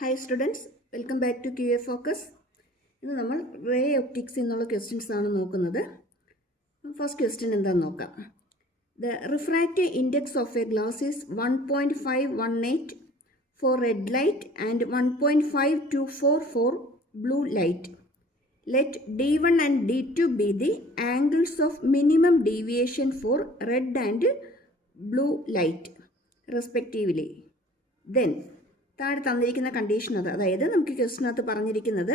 Hi students, welcome back to QA Focus. ഇന്ന് നമ്മൾ ray optics എന്നുള്ള ക്വസ്റ്റ്യൻസ് ആണ് നോക്കുന്നത്. ഫസ്റ്റ് ക്വസ്റ്റ്യൻ എന്താണെന്ന് നോക്കാം. The refractive index of a glass is 1.518 for red light and 1.524 for blue light. Let D1 and D2 be the angles of minimum deviation for red and blue light respectively. Then താഴെ തന്നിരിക്കുന്ന condition അതായത് നമുക്ക് ക്വസ്റ്റിനകത്ത് പറഞ്ഞിരിക്കുന്നത്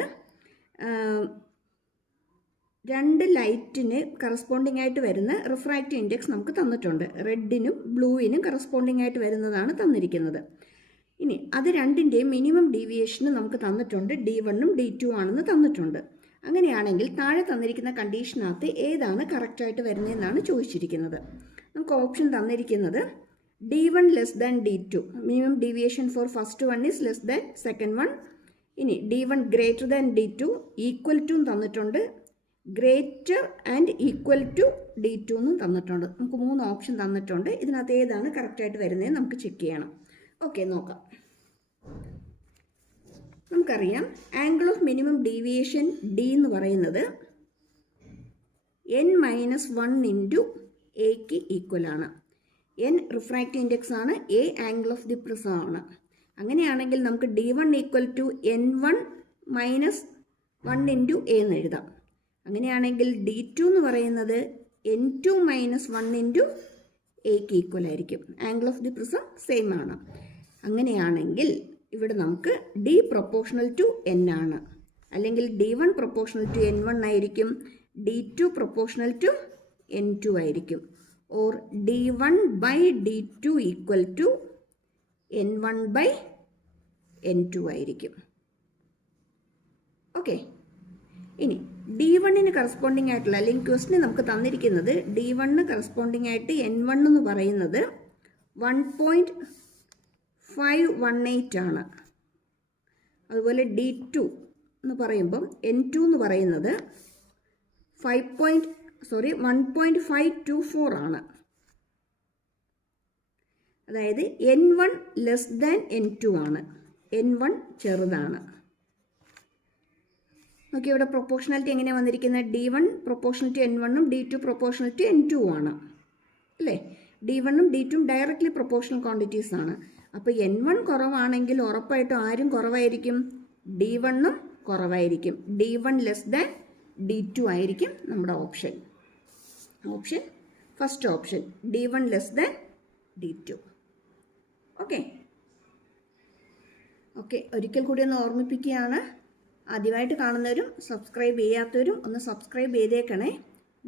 രണ്ട് ലൈറ്റിന് corresponding ആയിട്ട് വരുന്ന refractive index നമുക്ക് തന്നിട്ടുണ്ട്. റെഡിനും ബ്ലൂവിനും കറസ്പോണ്ടിങ് ആയിട്ട് വരുന്നതാണ് തന്നിരിക്കുന്നത്. ഇനി അത് രണ്ടിൻ്റെയും മിനിമം ഡീവിയേഷന് നമുക്ക് തന്നിട്ടുണ്ട്. D1ഉം D2 ആണെന്ന് തന്നിട്ടുണ്ട്. അങ്ങനെയാണെങ്കിൽ താഴെ തന്നിരിക്കുന്ന കണ്ടീഷനകത്ത് ഏതാണ് കറക്റ്റായിട്ട് വരുന്നതെന്നാണ് ചോദിച്ചിരിക്കുന്നത്. നമുക്ക് ഓപ്ഷൻ തന്നിരിക്കുന്നത് D1 less than D2. Minimum deviation for first one is less than second one. ഇനി D1 greater than D2 equal to തന്നിട്ടുണ്ട്. Greater and equal to D2 എന്നും തന്നിട്ടുണ്ട്. നമുക്ക് 3 ഓപ്ഷൻ തന്നിട്ടുണ്ട്. ഇതിനകത്ത് ഏതാണ് കറക്റ്റായിട്ട് വരുന്നത് നമുക്ക് ചെക്ക് ചെയ്യണം. ഓക്കെ, നോക്കാം. നമുക്കറിയാം angle of minimum deviation D എന്ന് പറയുന്നത് n-1 ഇൻറ്റു എക്ക് ഈക്വൽ ആണ്. n റിഫ്രാക്റ്റീവ് ഇൻഡെക്സ് ആണ്, a angle of the prism ആണ്. അങ്ങനെയാണെങ്കിൽ നമുക്ക് D1 equal to n1 minus 1 into A എന്ന് എഴുതാം. അങ്ങനെയാണെങ്കിൽ D2 എന്ന് പറയുന്നത് n2 മൈനസ് 1 ഇൻറ്റു എക്ക് ഈക്വൽ ആയിരിക്കും. Angle of the prism same ആണ്. അങ്ങനെയാണെങ്കിൽ ഇവിടെ നമുക്ക് D പ്രൊപ്പോർഷണൽ ടു n ആണ്, അല്ലെങ്കിൽ D1 പ്രൊപ്പോർഷണൽ ടു n1 ആയിരിക്കും, D2 പ്രൊപ്പോർഷണൽ ടു n2 ആയിരിക്കും. Or D1 by D2 equal to N1 by N2 ആയിരിക്കും. ഓക്കെ, ഇനി D1ന് കറസ്പോണ്ടിങ് ആയിട്ടുള്ള, അല്ലെങ്കിൽ ക്വസ്റ്റിന് നമുക്ക് തന്നിരിക്കുന്നത് D1ന് കറസ്പോണ്ടിങ് ആയിട്ട് N1 എന്ന് പറയുന്നത് 1.518 ആണ്. അതുപോലെ D2 എന്ന് പറയുമ്പം N2 എന്ന് പറയുന്നത് 1.524 ആണ്. അതായത് N1 ലെസ് ദാൻ N2 ആണ്. N1 ചെറുതാണ്. നോക്കി, ഇവിടെ പ്രൊപ്പോർഷണാലിറ്റി എങ്ങനെയാണ് വന്നിരിക്കുന്നത്? D1 പ്രൊപ്പോർഷണൽ ടു N1ഉം D2 പ്രൊപ്പോർഷണൽ ടു N2 ആണ്, അല്ലേ? D1ഉം D2ഉം ഡയറക്റ്റ്ലി പ്രൊപ്പോർഷണൽ ക്വാണ്ടിറ്റീസ് ആണ്. അപ്പോൾ N1 കുറവാണെങ്കിൽ ഉറപ്പായിട്ടും ആരും കുറവായിരിക്കും? D1ഉം കുറവായിരിക്കും. D1 ലെസ് ദാൻ D2 ആയിരിക്കും നമ്മുടെ option. First option D1 less than D2. Okay, ഒരിക്കൽ കൂടി ഒന്ന് ഓർമ്മിപ്പിക്കുകയാണ്. ആദ്യമായിട്ട് കാണുന്നവരും സബ്സ്ക്രൈബ് ചെയ്യാത്തവരും ഒന്ന് സബ്സ്ക്രൈബ് ചെയ്തേക്കണേ.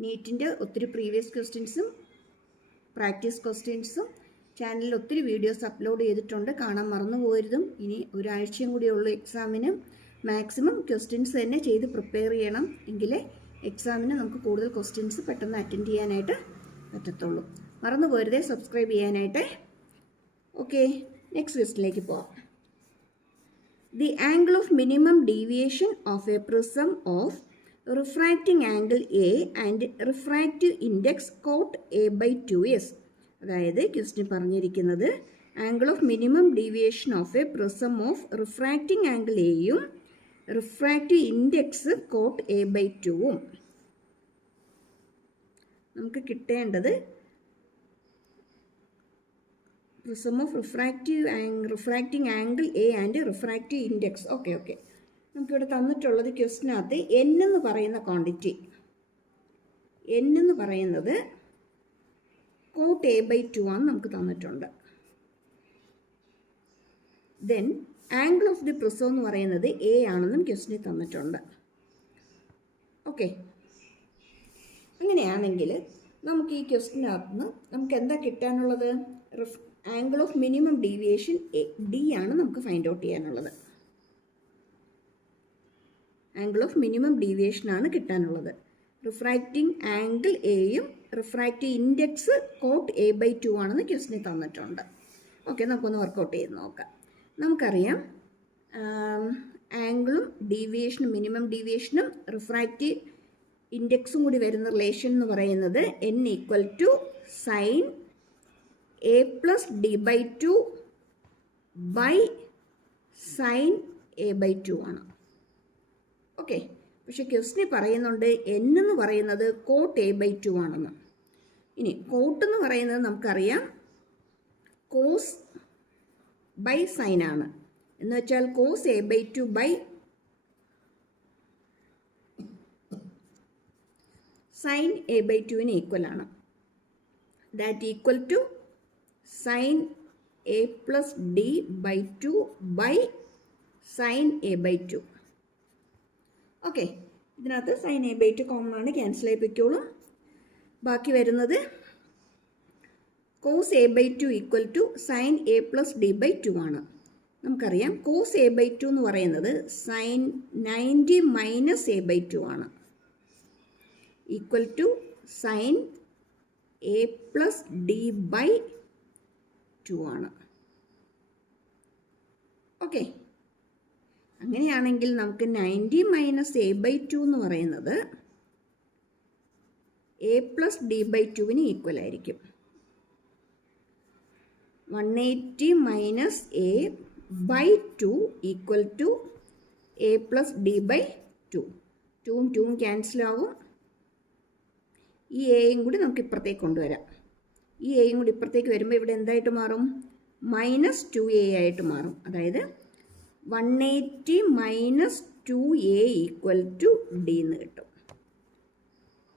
നീറ്റിൻ്റെ ഒത്തിരി പ്രീവിയസ് ക്വസ്റ്റ്യൻസും പ്രാക്ടീസ് ക്വസ്റ്റ്യൻസും ചാനലിൽ ഒത്തിരി വീഡിയോസ് അപ്ലോഡ് ചെയ്തിട്ടുണ്ട്, കാണാൻ മറന്നു പോകരുതും. ഇനി ഒരാഴ്ചയും കൂടിയുള്ള എക്സാമിന് മാക്സിമം ക്വസ്റ്റ്യൻസ് തന്നെ ചെയ്ത് പ്രിപ്പയർ ചെയ്യണം. എങ്കിലേ എക്സാമിന് നമുക്ക് കൂടുതൽ ക്വസ്റ്റ്യൻസ് പെട്ടെന്ന് അറ്റൻഡ് ചെയ്യാനായിട്ട് പറ്റത്തുള്ളൂ. മറന്നു പോരുതേ സബ്സ്ക്രൈബ് ചെയ്യാനായിട്ട്. ഓക്കെ, നെക്സ്റ്റ് ക്വസ്റ്റിലേക്ക് പോവാം. The angle of minimum deviation of a prism of refracting angle A and refractive index cot a/2s. അതായത് ക്വസ്റ്റ്യൻ പറഞ്ഞിരിക്കുന്നത് angle of minimum deviation of a prism of refracting angle എയും refractive index cot a/2ഉം. നമുക്ക് കിട്ടേണ്ടത് prism of refracting angle A and refractive index. Okay, നമുക്കിവിടെ തന്നിട്ടുള്ളത് ക്വസ്റ്റിനകത്ത് n എന്ന് പറയുന്ന ക്വാണ്ടിറ്റി, n എന്ന് പറയുന്നത് കോട്ട് a/2 ആണ് നമുക്ക് തന്നിട്ടുണ്ട്. Then angle of the prism എന്ന് പറയുന്നത് എ ആണെന്നും ക്വസ്റ്റിന് തന്നിട്ടുണ്ട്. ഓക്കെ, അങ്ങനെയാണെങ്കിൽ നമുക്ക് ഈ ക്വസ്റ്റിനകത്ത് നിന്ന് നമുക്ക് എന്താ കിട്ടാനുള്ളത്? Angle of minimum deviation D ആണ് നമുക്ക് ഫൈൻഡ് ഔട്ട് ചെയ്യാനുള്ളത്. ആംഗിൾ ഓഫ് മിനിമം ഡീവിയേഷൻ ആണ് കിട്ടാനുള്ളത്. റിഫ്രാക്റ്റിംഗ് ആംഗിൾ എയും റിഫ്രാക്റ്റീവ് ഇൻഡെക്സ് കോട്ട് a/2 ആണെന്ന് ക്വസ്റ്റിന് തന്നിട്ടുണ്ട്. ഓക്കെ, നമുക്കൊന്ന് വർക്കൗട്ട് ചെയ്ത് നോക്കാം. നമുക്കറിയാം ആംഗിളും ഡീവിയേഷനും മിനിമം ഡീവിയേഷനും റിഫ്രാക്റ്റീവ് ഇൻഡെക്സും കൂടി വരുന്ന റിലേഷൻ എന്ന് പറയുന്നത് n equal to sine a plus d by 2 by sine A by two ആണ്. ഓക്കെ, പക്ഷെ ക്വസ്റ്റിന് പറയുന്നുണ്ട് n എന്ന് പറയുന്നത് കോട്ട് എ ബൈ ടു ആണെന്ന്. ഇനി കോട്ട് എന്ന് പറയുന്നത് നമുക്കറിയാം കോസ് ബൈ സൈൻ ആണ്. എന്ന് വെച്ചാൽ cos A by two by sine A by ടുവിന് ഈക്വൽ ആണ്. That equal to sine A plus D by two by sine A by two. Okay, ഇതിനകത്ത് sine A by two common ആണ്, cancel ചെയ്യിപ്പിക്കോളൂ. ബാക്കി വരുന്നത് cos A by two equal to sine A plus D by two ആണ്. നമുക്കറിയാം cos A by two എന്ന് പറയുന്നത് sine 90 minus A by two ആണ്, equal to sine A plus D by two ആണ്. ഓക്കെ, അങ്ങനെയാണെങ്കിൽ നമുക്ക് 90 മൈനസ് എ ബൈ ടു എന്ന് പറയുന്നത് എ പ്ലസ് ഡി ബൈ ടുവിന് ഈക്വൽ ആയിരിക്കും. 180 minus A by two equal to A plus D by two. ടൂവും ടൂവും ക്യാൻസൽ ആവും. ഈ എയും കൂടി നമുക്ക് ഇപ്പുറത്തേക്ക് കൊണ്ടുവരാം. ഈ എയും കൂടി ഇപ്പുറത്തേക്ക് വരുമ്പോൾ ഇവിടെ എന്തായിട്ട് മാറും? മൈനസ് 2a ആയിട്ട് മാറും. അതായത് 180 minus 2a equal to D എന്ന് കിട്ടും.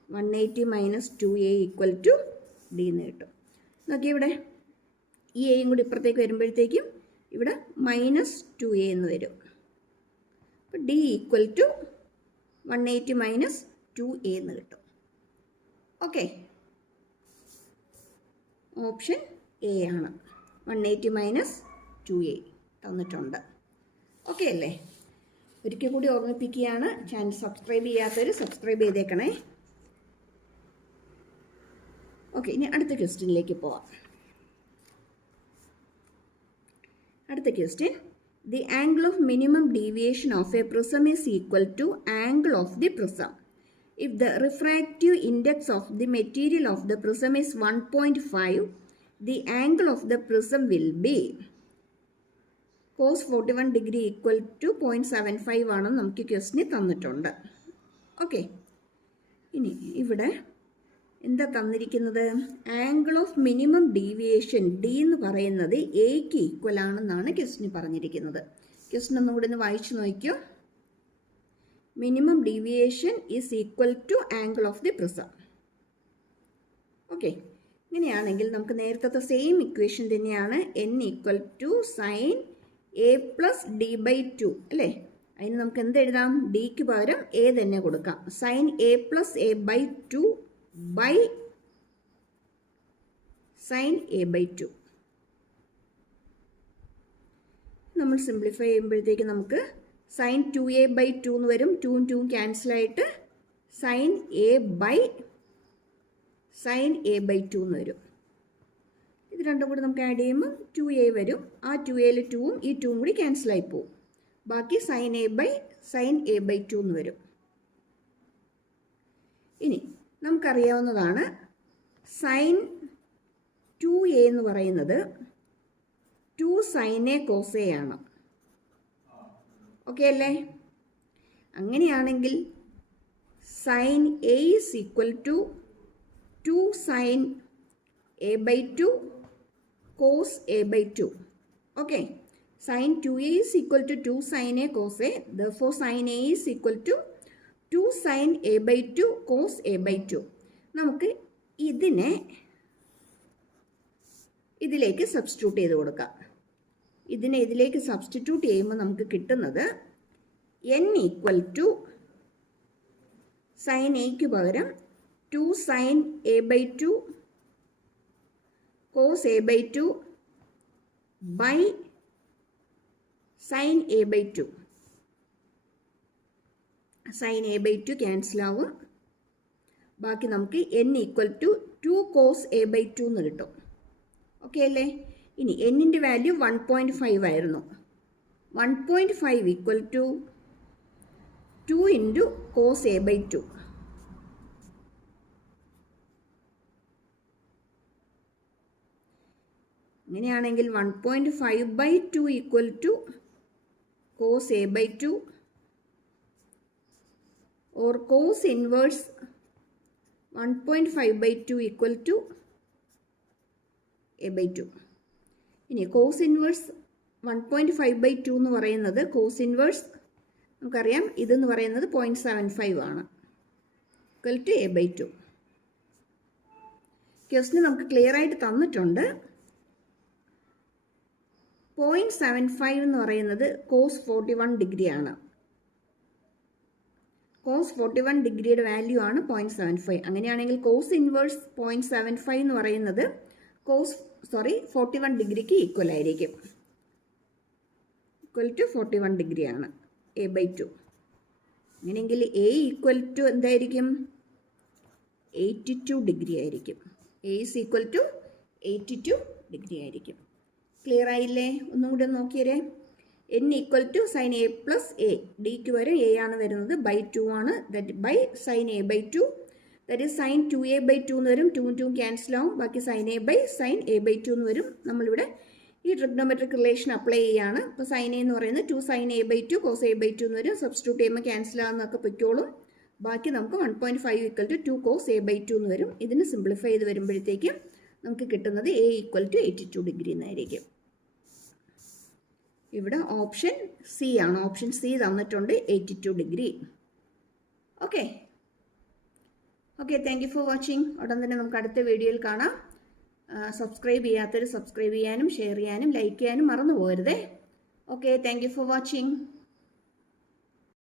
180 minus 2a equal to D എന്ന് കിട്ടും. നോക്കി, ഇവിടെ ഈ എയും കൂടി ഇപ്പുറത്തേക്ക് വരുമ്പോഴത്തേക്കും ഇവിടെ മൈനസ് 2a എന്ന് വരും. അപ്പോൾ D equal to 180 minus 2a എന്ന് കിട്ടും. ഓക്കെ, ഓപ്ഷൻ എ ആണ്. 180 മൈനസ് 2a തന്നിട്ടുണ്ട്. ഓക്കെ അല്ലേ? ഒരിക്കൽ കൂടി ഓർമ്മിപ്പിക്കുകയാണ്, ചാനൽ സബ്സ്ക്രൈബ് ചെയ്യാത്തവർ സബ്സ്ക്രൈബ് ചെയ്തേക്കണേ. ഓക്കെ, ഇനി അടുത്ത ക്വസ്റ്റ്യനിലേക്ക് പോവാം. അടുത്ത question, the angle of minimum deviation of a prism is equal to angle of the prism. If the refractive index of the material of the prism is 1.5, the angle of the prism will be cos 41 degree equal to 0.75 ആണെന്ന് നമുക്ക് ക്വസ്റ്റിന് തന്നിട്ടുണ്ട്. Okay, ഇനി ഇവിടെ എന്താ തന്നിരിക്കുന്നത്? Angle of minimum deviation D എന്ന് പറയുന്നത് എക്ക് ഈക്വൽ ആണെന്നാണ് ക്വസ്റ്റിന് പറഞ്ഞിരിക്കുന്നത്. ക്വസ്റ്റിൻ ഒന്നും കൂടി ഒന്ന് വായിച്ചു നോക്കിയോ. Minimum deviation is equal to angle of the prism. Okay, ഇങ്ങനെയാണെങ്കിൽ നമുക്ക് നേരത്തെ സെയിം ഇക്വേഷൻ തന്നെയാണ്, n equal to sine A plus D by two അല്ലേ? അതിന് നമുക്ക് എന്ത് എഴുതാം? ഡിക്ക് പകരം എ തന്നെ കൊടുക്കാം. Sine A plus A by two by sine A by two. നമ്മൾ സിംപ്ലിഫൈ ചെയ്യുമ്പോഴത്തേക്ക് നമുക്ക് സൈൻ 2a ബൈ 2 എന്ന് വരും. 2ഉം 2ഉം ക്യാൻസൽ ആയിട്ട് sine A by sine A by 2 എന്ന് വരും. ഇത് രണ്ടും കൂടി നമുക്ക് ആഡ് ചെയ്യുമ്പോൾ 2a വരും. ആ 2aയിൽ 2ഉം ഈ 2ഉം കൂടി ക്യാൻസൽ ആയി പോകും. ബാക്കി sine A by sine A by 2 എന്ന് വരും. ഇനി നമുക്കറിയാവുന്നതാണ് സൈൻ 2a എന്ന് പറയുന്നത് 2 സൈൻ എ കോസ് എ ആണ്. ഓക്കെ അല്ലേ? അങ്ങനെയാണെങ്കിൽ sine A is equal to 2 sine A by 2 cos A by 2. Okay, sine 2a is equal to 2 sine A cos A. Therefore sine A is equal to 2 sine A by 2 cos A by 2. നമുക്ക് ഇതിനെ ഇതിലേക്ക് substitute ചെയ്ത് കൊടുക്കാം. ഇതിനെ ഇതിലേക്ക് substitute ചെയ്യുമ്പോൾ നമുക്ക് കിട്ടുന്നത് n ഈക്വൽ ടു സൈൻ എക്ക് പകരം 2 sine A by 2 cos A by 2 by sine A by 2. Sine A by 2 cancel ആവും. ബാക്കി നമുക്ക് n equal to 2 cos A by 2 എന്ന് കിട്ടും. ഓക്കെ അല്ലേ? ഇനി എന്നിൻ്റെ വാല്യൂ 1.5 ആയിരുന്നു. 1.5 equal to 2 into cos A by 2. അങ്ങനെയാണെങ്കിൽ 1.5 ബൈ 2 equal to cos a by 2 or cos inverse 1.5 by 2 equal to a by 2. ഇനി cos inverse 1.5 by 2 എന്ന് പറയുന്നത് cos inverse നമുക്കറിയാം ഇതെന്ന് പറയുന്നത് 0.75 ആണ്, equal to a by 2. Question നമുക്ക് ക്ലിയർ ആയിട്ട് തന്നിട്ടുണ്ട്. 0.75 എന്ന് പറയുന്നത് cos 41 ഡിഗ്രി ആണ്. cos 41 ഡിഗ്രിയുടെ വാല്യൂ ആണ് 0.75. അങ്ങനെയാണെങ്കിൽ cos ഇൻവേഴ്സ് 0.75 എന്ന് പറയുന്നത് 41 ഡിഗ്രിക്ക് ഈക്വൽ ആയിരിക്കും. ഈക്വൽ ടു 41 ഡിഗ്രി ആണ് a by 2. അങ്ങനെയെങ്കിൽ a ഈക്വൽ ടു എന്തായിരിക്കും? 82 ഡിഗ്രി ആയിരിക്കും. a is equal to 82 degree ആയിരിക്കും. ക്ലിയർ ആയില്ലേ? ഒന്നും കൂടി നോക്കിയേ. n equal to sine A plus A, ഡിക്ക് വരെ എ ആണ് വരുന്നത്, ബൈ 2 ആണ്, that by sine A by 2, that is sine 2a by 2 എന്ന് വരും. 2 2 ക്യാൻസൽ ആവും, ബാക്കി sine A by sine A by 2 എന്ന് വരും. നമ്മളിവിടെ ഈ ട്രിഗ്നോമെട്രിക് റിലേഷൻ അപ്ലൈ ചെയ്യാണ്. ഇപ്പോൾ സൈൻ എ എന്ന് പറയുന്നത് 2 sine A by 2 cos A by 2 എന്ന് വരും. സബ്സ്റ്റിറ്റ്യൂട്ട് ചെയ്യുമ്പോൾ ക്യാൻസൽ ആകുന്നതൊക്കെ പൊയ്ക്കോളും. ബാക്കി നമുക്ക് 1.5 equal to 2 cos A by 2 എന്ന് വരും. ഇതിന് സിംപ്ലിഫൈ ചെയ്ത് വരുമ്പോഴത്തേക്കും നമുക്ക് കിട്ടുന്നത് എ ഈക്വൽ ടു 82 ഡിഗ്രി എന്നായിരിക്കും. ഇവിടെ ഓപ്ഷൻ സി ആണ്. ഓപ്ഷൻ സി തന്നിട്ടുണ്ട് 82 degree. Okay okay, thank you for watching. ഉടൻ തന്നെ നമുക്ക് അടുത്ത വീഡിയോയിൽ കാണാം. സബ്സ്ക്രൈബ് ചെയ്യാത്തവർ സബ്സ്ക്രൈബ് ചെയ്യാനും ഷെയർ ചെയ്യാനും ലൈക്ക് ചെയ്യാനും മറന്നു പോകരുതേ. Okay, thank you for watching.